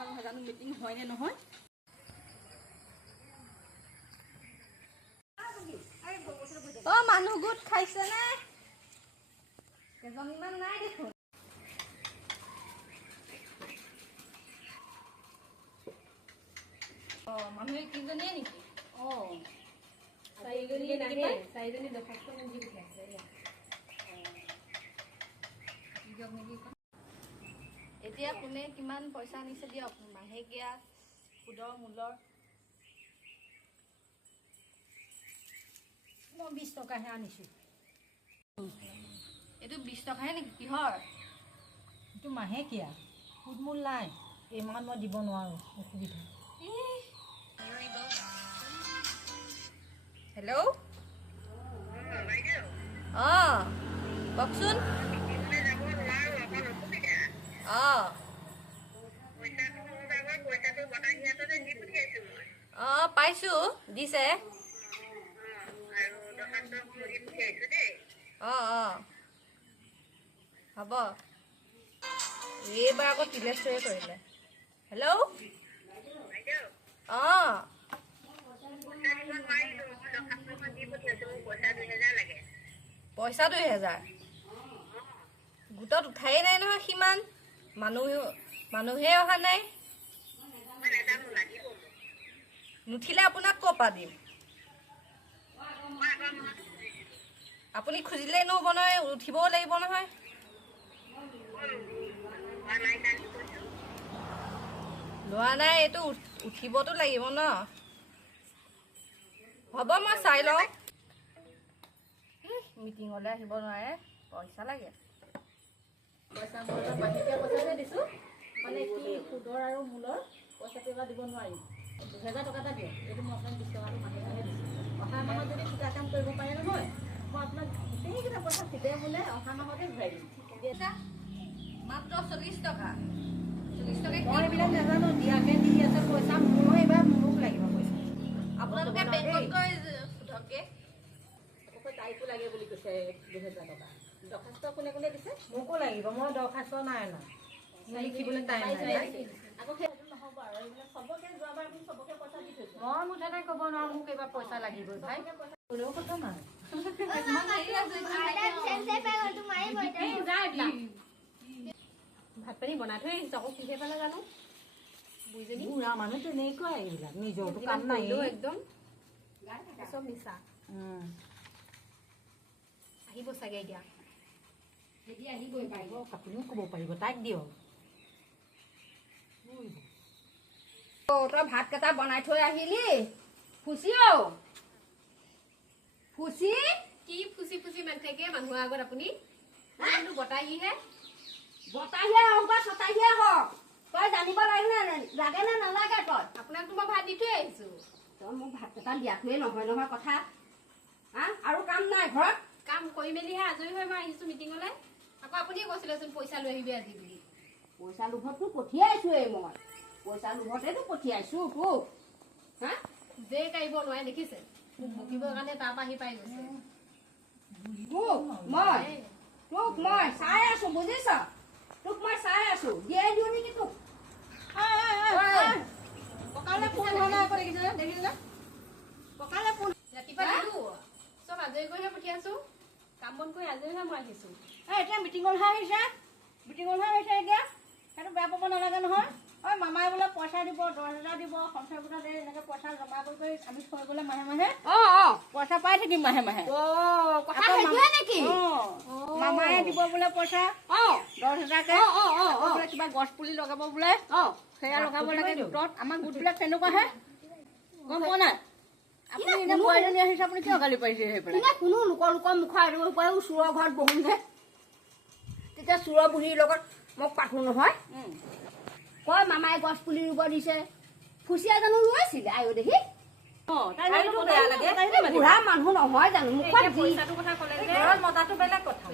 কথা নহয় জানো মিটিং হয় নে নহয় অ মানুহ গোট খাইছে নে কেজনমান নাই দেখোন অ মানুহে কিজনীয়ে নেকি অ চাৰিজনী নাহে চাৰিজনী দৰখাস্ত দি পঠিয়াইছে এতিয়া কোনে কিমান পইচা আনিছে দিয়ক মাহেকীয়া সুদৰ মূলৰ মই 20 টকাহে আনিছোঁ এইটো 20 টকাহে নেকি কিহৰ এইটো মাহেকীয়া সুদ মূল নাই এই মাহত মই দিব নোৱাৰোঁ অসুবিধা হেল্ল' অ কওকচোন অ অ পাইছোঁ দিছে অ অ হ'ব এইবাৰ আকৌ তিলেশ্বৰে কৰিলে হেল্ল' অ পইচা 2000 গোটত উঠাই নাই নহয় সিমান মানুহে অহা নাই নুঠিলে আপোনাক ক'ৰ পৰা দিম আপুনি খুজিলেই নহ'ব নহয় উঠিবও লাগিব নহয় লোৱা নাই এইটো উঠিবতো লাগিব ন হ'ব মই চাই লওঁ মিটিঙলৈ আহিব নোৱাৰে পইচা লাগে পইচা মই মাহেকীয়া পইচাহে দিছোঁ মানে কি সুদৰ আৰু মূলৰ পইচাটো এবাৰ দিব নোৱাৰিম 2000 টকা এটা দিয়ক এইটো মই আপোনাক 20 টকাটো মাহেকীয়াহে দিছোঁ অহা মাহত যদি কিবা কাম কৰিব পাৰে নহয় মই আপোনাক গোটেইকেইটা পইচা সুদে বোলে অহা মাহতে ঘূৰাই দিম মাত্ৰ 40 টকা 40 টকা মই এইবিলাক নাজানো দিয়াকে দি আছে পইচা মই এইবাৰ মোক লাগিব পইচা আপোনালোকে বেংকত গৈ সোধকে তাইকো লাগে বুলি কৈছে 2000 টকা দৰখাস্ত কোনে কোনে দিছে মোকো লাগিব মই দৰখাস্ত নাই অনা লিখিবলৈ টাইম নাই আকৌ সেইটো নহ'ব আৰু এইবিলাক চবকে যোৱাবাৰ আপুনি চবকে পইচা দি থৈছে মই মুঠতে ক'ব নোৱাৰোঁ মোক এইবাৰ পইচা লাগিবই ভাই কোনেও কথা নাই ভাত পানী বনাই থৈ আহিছে আকৌ কিহে পালে জানো বুঢ়ীজনী বুঢ়া মানুহ তেনেকুৱাই এইবিলাক নিজৰটো কাম নাই একদম চব মিছা আহিব চাগে এতিয়া আহিবই পাৰিব আপুনিও ক'ব পাৰিব তাইক দিয়ক তই ভাত কেইটা বনাই থৈ আহিলি ফুচি ফুচি কি ফুচি ফুচি মান থাকে মানুহৰ আগত আপুনি বতাহিহে হওক বা চতাহিয়ে হওক তই জানিব লাগে নে নালাগে তই আপোনাকতো মই ভাত দি থৈ আহিছো তই মোক ভাত কেইটা দিয়াটোৱে নহয় কথা আৰু কাম নাই ঘৰত কাম কৰি মেলিহে আজৰি হৈ মই আহিছো মিটিঙলৈ আকৌ আপুনি কৈছিলেচোন পইচা লৈ আহিবি আজি বুলি পইচা লোভততো পঠিয়াইছোৱেই মই পইচা লোভতেতো পঠিয়াইছো তোক যে কাঢ়িব নোৱাৰে দেখিছে মোক বকিবৰ কাৰণে তাৰ পৰা আহি পাই গৈছে তোক মই চাই আছো বুজিছ তোক মই চাই আছো দিয়ে দিও নেকি তোক ককালে ফোন হোৱা নাই আকৌ দেখিছে ককালে ফোন ৰাতিপুৱা দিলো চব আজৰি কৰিহে পঠিয়াইছো কাম বন কৰি আজৰি হৈ মই আহিছো এতিয়া মিটিঙলৈহে আহিছে এতিয়া সেইটো বেয়া পাব নালাগে নহয় ঐ মামাই বোলে পইচা দিব 10,000 দিব সঞ্চয় গোটত এনেকৈ পইচা জমা কৰি আমি থৈ গ'লে মাহে পইচা পাই থাকিম মাহে মামায়ে দিব বোলে পইচা 10,000কে বোলে কিবা গছ পুলি লগাব বোলে সেয়া লগাব লাগে গোটত আমাৰ গোটবিলাক তেনেকুৱাহে গম পোৱা নাই আপুনি এনে বোৱাৰীজনী আহিছে আপুনি কিয় গালি পাৰিছে সেইফালে কোনো লোকৰ মুখৰ আৰু চোৰৰ ঘৰত বহোহে তেতিয়া চোৰৰ বুঢ়ীৰ লগত মোক পাঠো নহয় কয় মামাই গছ পুলি ৰুব দিছে ফুচিয়া জানো ৰুৱাইছিলে আয়ো দেখি বুঢ়া মানুহ নহয় জানো মতাটো বেলেগ কথা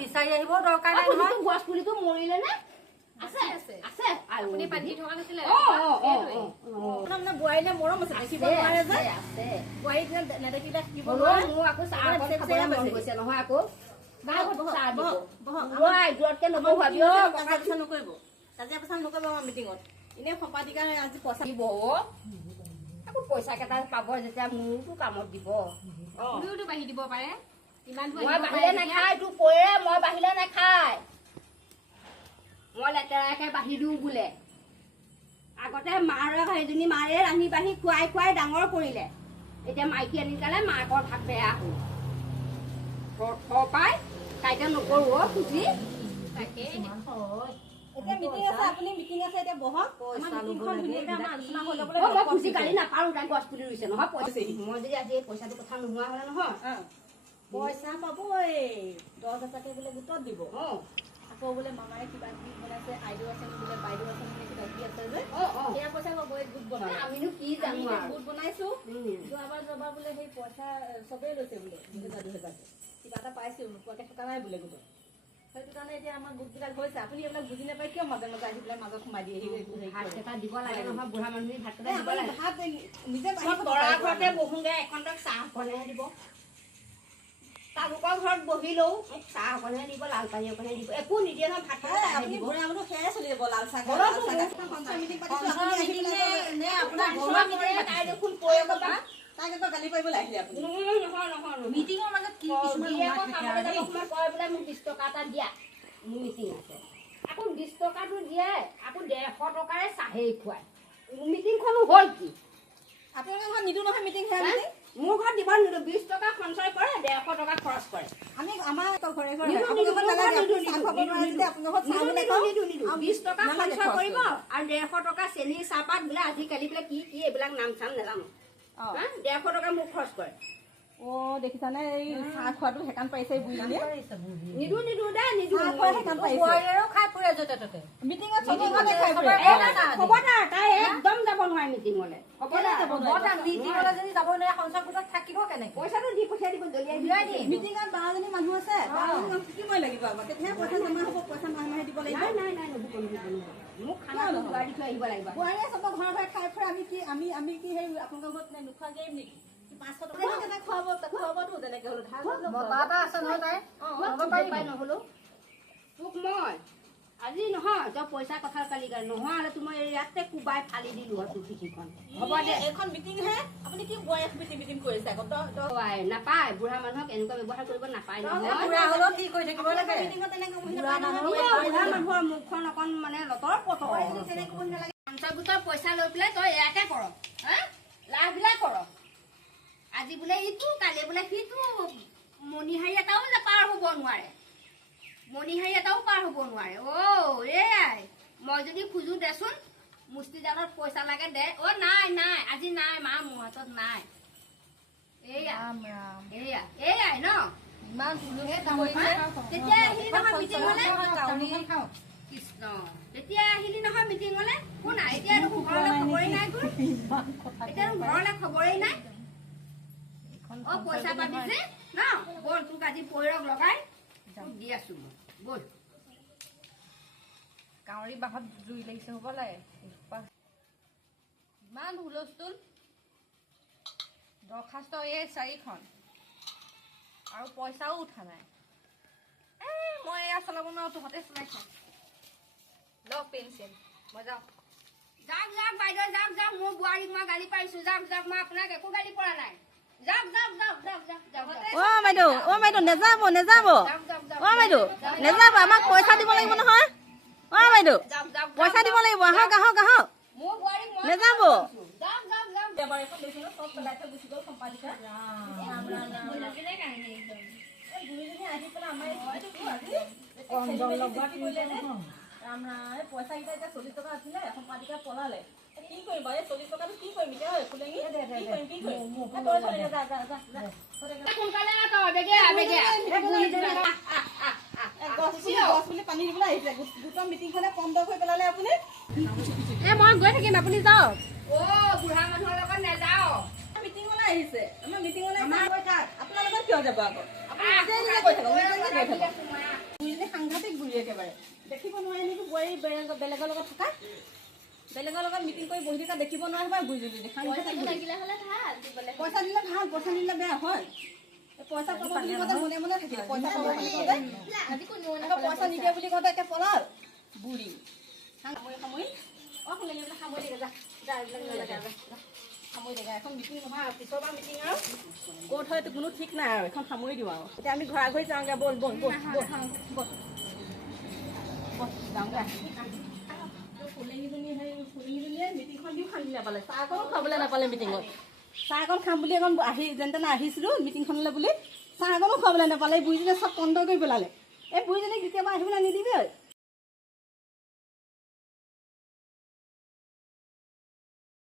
বিচাৰি আহিব দৰকাৰ নাই নহয় গছ পুলিটো মৰিলে নে বোৱাৰীলে মৰম আছে দেখিব নোৱাৰে যে বোৱাৰীক নেদেখিলে থাকিব নোৱাৰে মোৰ আকৌ চাহ গৈছে নহয় আকৌ দূৰতকে নবহুৱাবি নকৰিব কাজিয়া পেচাল নকৰিব আমাৰ মিটিঙত এনেই সম্পাদিকাই আজি পইচা দিব আকৌ পইচা কেইটা পাব যেতিয়া মোৰতো কামত দিব আপুনিওতো বাঢ়ি দিব পাৰে ইমান মই বাঢ়িলে নাখায় তোৰ কৈৰে মই বাঢ়িলে নাখায় মই লেতেৰাকে বাঢ়ি দিওঁ বোলে আগতে মাৰ সেইজনী মাৰে ৰান্ধি বাঢ়ি খুৱাই খুৱাই ডাঙৰ কৰিলে এতিয়া মাইকী আনি কালে মাকৰ ভাত বেয়া হ'ল পাই তাইতে নকৰো খুচি তাকে এতিয়া মিটিং আছে আপুনি মিটিং আছে এতিয়া বহক মই খুচি গালি নাপাৰো তাই গছ পুলি ৰুইছে নহয় পইচা মই যদি আজি পইচাটো কথা নোহোৱা হলে নহয় পইচা পাব 10,000 বোলে গোটত দিব আকৌ বোলে মামায়ে কিবা কিবি বনাইছে আইদেউ আছে বোলে বাইদেউ আছে কিবা কিবি আছে যে সেয়া পইচা পাব গোট বনাই আমিনো কি জানো গোট বনাইছো যোৱাবাৰ বোলে সেই পইচা চবেই লৈছে বোলে 2,000 কিবা এটা পাইছো নোপোৱাকে থকা নাই বোলে গোটত সেইটো কাৰণে এতিয়া আমাৰ গোটবিলাক হৈছে আপুনি এইবিলাক বুজি নাপায় কিয় মাজে মাজে আহি পেলাই মাজত সোমাই দিয়ে ভাত কেইটা দিব লাগে নহয় বুঢ়া মানুহে ভাত কেইটা দিব লাগে ভাত নিজে তৰা ঘৰতে বহোগে এখনক চাহ অকণহে দিব তালোকৰ ঘৰত বহিলেও মোক চাহ অকণহে দিব লাল পানী অকণহে দিব একো নিদিয়ে নহয় ভাত আপুনি বুঢ়া মানুহ সেয়াই চলি যাব লাল চাহ তাই দেখোন কৈ কবা তাইক আকৌ গালি পাৰিবলৈ আহিলে আপুনি নহয় মিটিঙৰ মাজত কি কিছুমান কয় বোলে মোক 20 টকা এটা দিয়া মোৰ মিটিং আছে আকৌ 20 টকাটো দিয়ে আকৌ 150 টকাৰে চাহেই খুৱাই মিটিংখনো হ'ল কি আপোনালোকৰ ঘৰত নিদো নহয় মিটিং সেয়া মিটিং মোৰ ঘৰত দিব নিদো 20 টকা সঞ্চয় কৰে 150 টকা খৰচ কৰে আমি আমাৰ ঘৰে ঘৰে 20 টকা সঞ্চয় কৰিব আৰু 150 টকা চেনি চাহপাত বোলে আজিকালি বোলে কি কি এইবিলাক নাম চাম নাজানো 150 টকা মোক খৰচ কৰে দেখিছানে এই চাহ খোৱাটো হেকান পাৰিছে বুঢ়ীজনীয়ে নিদো দে নিদো হেকান পাৰিছে খাই ফুৰে য'তে ত'তে মিটিঙত চবতে খাই ফুৰে খবৰদাৰ তাই একদম যাব নোৱাৰে মিটিঙলৈ মিটিঙলৈ যদি যাব নোৱাৰে সঞ্চয় গোটত থাকিব কেনেকে পইচাটো দি পঠিয়াই দিব দলিয়াই দিম মিটিঙত 12জনী মানুহ আছে 12জনী মানুহ থাকিবই লাগিব আমাক তেতিয়াহে পইচা জমা হ'ব পইচা মাহে মাহে দিব লাগিব নাই মোক খানা যোগাৰ দি থৈ আহিব লাগিব বোৱাৰীয়ে চবৰ ঘৰে ঘৰে খাই ফুৰে আমি কি সেই আপোনালোকৰ ঘৰত নোখোৱাকে নেকি 500 টকা খুৱাবতো তেনেকে হলো বতা এটা আছে নহয় তাই নহলো তোক মই আজি নহয় তই পইচা কথা কালি গালি নোহোৱা হলে তোমাৰ ইয়াতে কোবাই ফালি দিলো তোৰ পিঠিখন হ'ব দে এইখন মিটিং হে আপুনি কি বয়স মিটিং কৰিছে আকৌ নাপায় বুঢ়া মানুহক এনেকুৱা ব্যৱহাৰ কৰিব নাপায় নহয় বুঢ়া হলেও ঠিক হৈ থাকিব লাগে বুঢ়া মানুহৰ মুখখন অকণ মানে লতৰ পতৰ তেনেকে কৰিব নালাগে সঞ্চয় গোটৰ পইচা লৈ পেলাই তই এয়াকে কৰ লাভ বিলাক কৰ আজি বোলে ইটো কালি বোলে সিটো মণিহাৰী এটাও পাৰ হ'ব নোৱাৰে মণিহাৰী এটাও পাৰ হ'ব নোৱাৰে এয়াই মই যদি খোজো দেচোন মুষ্টিজালত পইচা লাগে দে নাই আজি নাই মা মোৰ হাতত নাই এয়াই ন ইমান তেতিয়া আহিলি নহয় মিটিঙলে কৃষ্ণ তেতিয়া আহিলি নহয় মিটিঙলে কোন এতিয়া দেখোন ঘৰলৈ খবৰেই নাই তোৰ এতিয়া ঘৰলৈ খবৰেই নাই পইচা পাবি যে ন বল তোক আজি পৈৰক লগাই দি আছো মই বল কাউৰী বাহত জুই লাগিছে হ'ব লাগে ইমান হুলস্থুল দৰখাস্ত এই 4খন আৰু পইচাও উঠা নাই মই এয়া চলাব নোৱাৰো তহঁতে চলাই খাওঁ লওক পেঞ্চিল মই যাওঁ যাওক বাইদেউ যাওক মোৰ বোৱাৰীক মই গালি পাৰিছো যাওক মই আপোনাক একো গালি পৰা নাই যাওক বাইদেউ নেযাব আমাক পইচা দিব লাগিব নহয় বাইদেউ পইচা দিব লাগিব আহক নেযাব পইচা কেইটা এতিয়া 40 টকা আছিলে সম্পাদিকা পলালে কি কৰিম বাৰু 40 টকাটো কি কৰিম এতিয়া ফুলেঙি কি কৰিম পানী দিবলৈ আহিছে গোটৰ মিটিংখনে বন্ধ কৰি পেলালে আপুনি মই গৈ থাকিম আপুনি যাওক বুঢ়া মানুহৰ লগত নেযাও মিটিঙলৈ আহিছে আমাৰ মিটিঙলৈ আপোনাৰ লগত কিয় যাব আকৌ সাংঘাতিক বুঢ়ী একেবাৰে দেখিব নোৱাৰে নেকি বোৱাৰী বেলেগৰ লগত থকা বেলেগৰ লগত মিটিং কৰি বহি থকা দেখিব নোৱাৰে বা বুঢ়ীজনী পইচা দিলে ভাল পইচা দিলে বেয়া হয় পইচা পাব বুলি কওঁতে মনে মনে থাকিলে পইচা পাব বুলি কওঁতে পইচা নিদিয়ে বুলি কওঁতে একে পলাল বুঢ়ী সামৰি সামৰি শুনি বোলে সামৰি থাকে যা যা এইবিলাক নালাগে সামৰি থাকে এখন মিটিং নহয় পিছৰ পৰা মিটিং আৰু ক'ত হয় কোনো ঠিক নাই আৰু এখন সামৰি দিওঁ আৰু এতিয়া আমি ঘৰা ঘৰি যাওঁগৈ ব'ল ব'ল ব'ল ব'ল ব'ল ব'ল যাওঁগৈ ফুলেঙিজনী সেই ফুলেঙিজনীয়ে মিটিংখন দিও খান্দি নাপালে চাহ অকণ খাবলৈ নাপালে মিটিঙত চাহ অকণ খাম বুলি অকণ আহি যেন তেনে আহিছিলোঁ মিটিংখনলৈ বুলি চাহ অকণো খাবলৈ নাপালে এই বুঢ়ীজনীয়ে চব বন্ধ কৰি পেলালে এই বুঢ়ীজনীক কেতিয়াবা আহিবলৈ নিদিবি